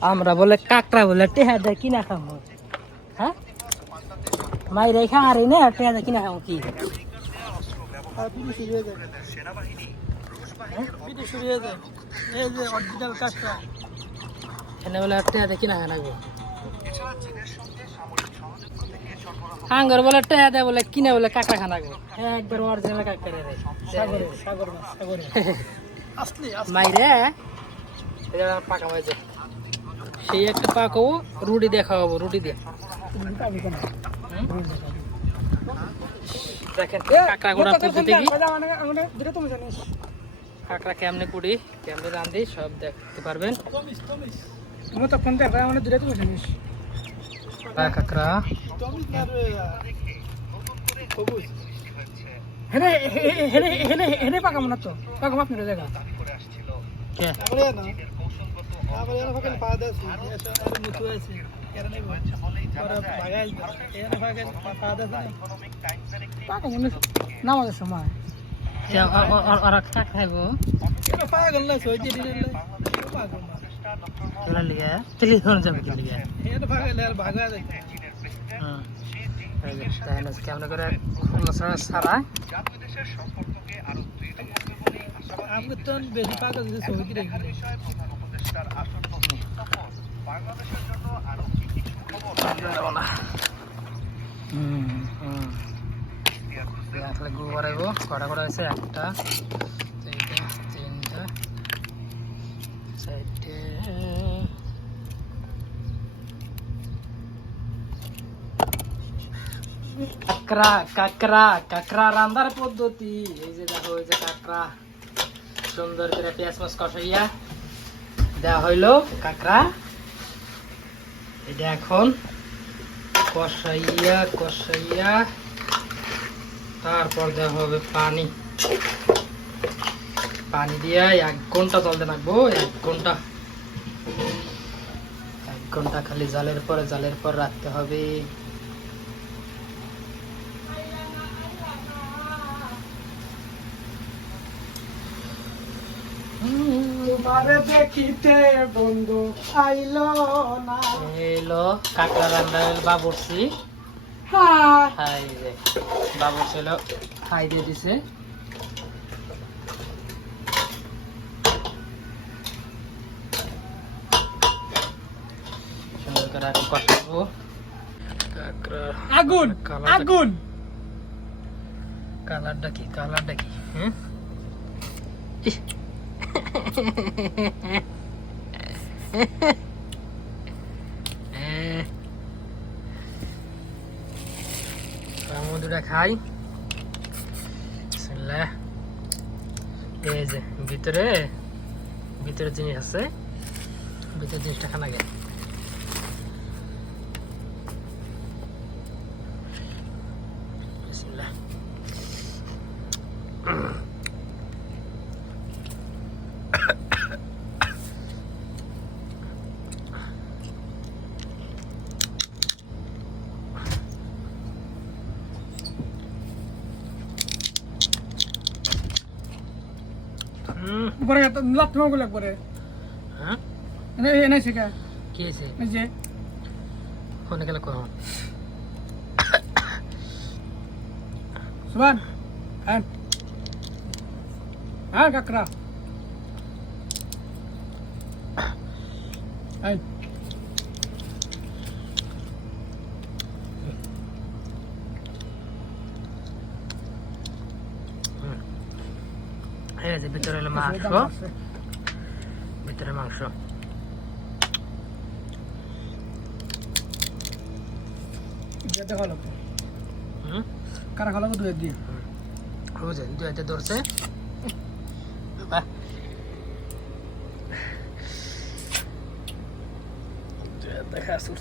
আমরা বলে কাকড়া বলে টেহা দেয় কিনা খাবো হ্যাঁ মাই রেখা আর না টেহা দেয় কিনা খাবো কি এনে বলে টেহা দেয় কিনা খাবো হাঙ্গর বলে টেহা দেয় বলে কিনা বলে কাকড়া খানা গো একবার অরিজিনাল কাকড়া রে সাগরে সাগর মাছ সাগরে আসলে মাই রে এটা পাকা মাছ সেই একটা পাকাবো রুটি দিয়ে খাওয়াবো রুটি দিয়ে দেখেন কাঁকড়া গোড়া তুলতে দেখি কাঁকড়া কেমনে কুড়ি কেমনে রান্ধি সব দেখতে পারবেন কাঁকড়া হেনে পাকাম না তো পাকাম আপনার জায়গা নামাজের সময় খাইবো কেমন করে সারা আমি তো বেশি পাগল ছবি দেখলে গু করাইব করা করা হয়েছে একটা তিনটা চারটে কাঁকড়া কাঁকড়া কাঁকড়া রান্নার পদ্ধতি এই যে দেখো এই যে কাঁকড়া সুন্দর করে পেঁয়াজ মাছ কষাইয়া দেওয়া হইলো কাঁকড়া এটা এখন কষাইয়া কষাইয়া তারপর দেওয়া হবে পানি পানি দিয়া 1 ঘন্টা চলতে রাখবো 1 ঘন্টা খালি জালের পর রাখতে হবে দেখিতে বন্ধু আইলো না এলো কাঁকড়া রান্না বাবুর্চি হাই রে বাবুর্চি হলো খাই দিয়ে দিছে সুন্দর করে কষাবো কাঁকড়া আগুন আগুন কালারটা কি হ্যাঁ দুটা খাই এই যে ভিতরে জিনিস আছে ভিতরে জিনিসটা খানা গে উপরে লাথি মারবো একবারে হ্যাঁ এনে শিখা কি আছে এই যে ফোনে গেলে কো সুবান হ্যাঁ হ্যাঁ কাকড়া এই এই যে ভিতরে হলো মাংস ভিতরে মাংস যেতে হলো কারা খালো দুই দিয়ে বুঝে দুই হাতে ধরছে বাবা দেখা শুরু